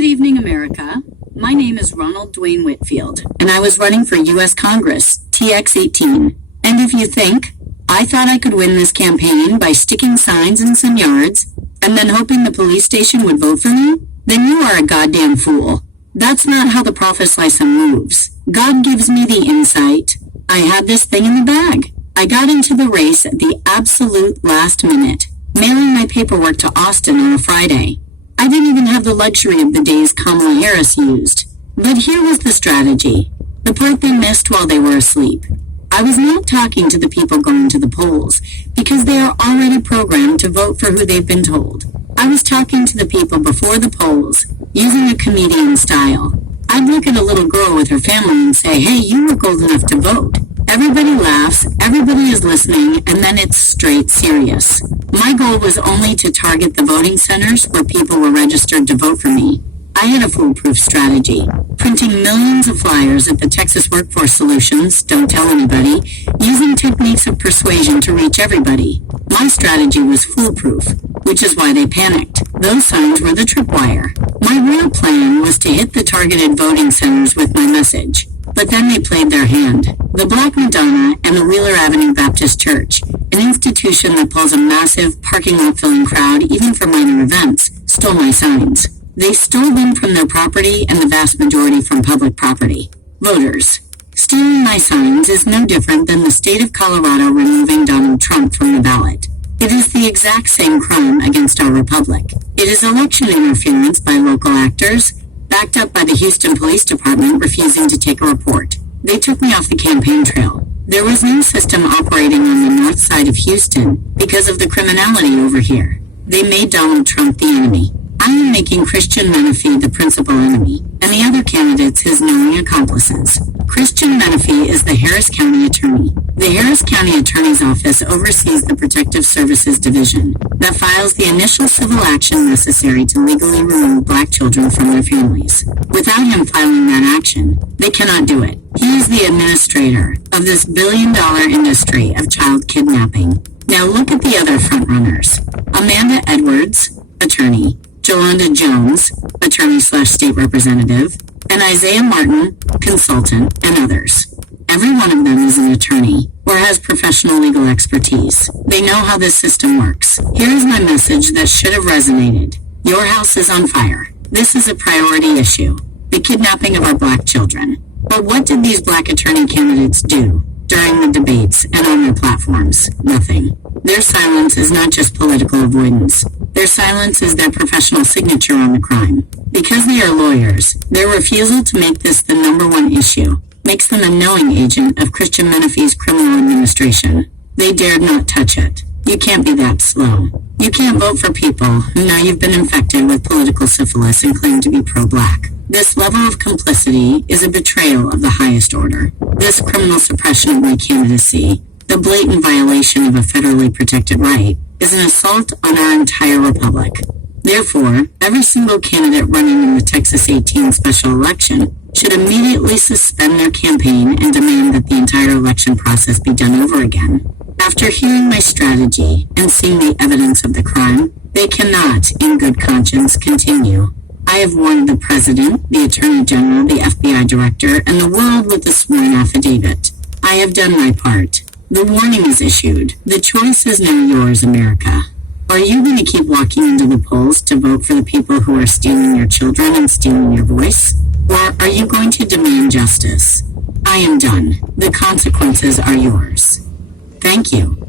Good evening, America. My name is Ronald Dwayne Whitfield, and I was running for U.S. Congress, TX18. And if you think, I thought I could win this campaign by sticking signs in some yards, and then hoping the police station would vote for me, then you are a goddamn fool. That's not how the Prophet moves. God gives me the insight. I had this thing in the bag. I got into the race at the absolute last minute, mailing my paperwork to Austin on a Friday. I didn't even have the luxury of the days Kamala Harris used. But here was the strategy, the part they missed while they were asleep. I was not talking to the people going to the polls, because they are already programmed to vote for who they've been told. I was talking to the people before the polls, using a comedian style. I'd look at a little girl with her family and say, hey, you look old enough to vote. Everybody laughs, everybody is listening, and then it's straight serious. My goal was only to target the voting centers where people were registered to vote for me. I had a foolproof strategy, printing millions of flyers at the Texas Workforce Solutions, don't tell anybody, using techniques of persuasion to reach everybody. My strategy was foolproof, which is why they panicked. Those signs were the tripwire. My real plan was to hit the targeted voting centers with my message. But then they played their hand. The Black Madonna and the Wheeler Avenue Baptist Church, an institution that pulls a massive parking lot filling crowd even for minor events, stole my signs. They stole them from their property and the vast majority from public property. Voters. Stealing my signs is no different than the state of Colorado removing Donald Trump from the ballot. It is the exact same crime against our republic. It is election interference by local actors, backed up by the Houston Police Department refusing to take a report. They took me off the campaign trail. There was no system operating on the north side of Houston because of the criminality over here. They made Donald Trump the enemy. I am making Christian Menifee the principal enemy, and the other candidates his knowing accomplices. Christian Menifee is the Harris County Attorney. The Harris County Attorney's Office oversees the Protective Services Division that files the initial civil action necessary to legally remove Black children from their families. Without him filing that action, they cannot do it. He is the administrator of this billion-dollar industry of child kidnapping. Now look at the other frontrunners. Amanda Edwards, attorney. Jolanda Jones, attorney/state representative, and Isaiah Martin, consultant, and others. Every one of them is an attorney or has professional legal expertise. They know how this system works. Here is my message that should have resonated. Your house is on fire. This is a priority issue, the kidnapping of our Black children. But what did these Black attorney candidates do during the debates and on their platforms? Nothing. Their silence is not just political avoidance. Their silence is their professional signature on the crime. Because they are lawyers, their refusal to make this the #1 issue makes them a knowing agent of Christian Menifee's criminal administration. They dared not touch it. You can't be that slow. You can't vote for people who know you've been infected with political syphilis and claim to be pro-Black. This level of complicity is a betrayal of the highest order. This criminal suppression of my candidacy, the blatant violation of a federally protected right, is an assault on our entire republic. Therefore, every single candidate running in the Texas 18 special election should immediately suspend their campaign and demand that the entire election process be done over again. After hearing my strategy and seeing the evidence of the crime, they cannot, in good conscience, continue. I have warned the President, the Attorney General, the FBI Director, and the world with a sworn affidavit. I have done my part. The warning is issued. The choice is now yours, America. Are you going to keep walking into the polls to vote for the people who are stealing your children and stealing your voice? Or are you going to demand justice? I am done. The consequences are yours. Thank you.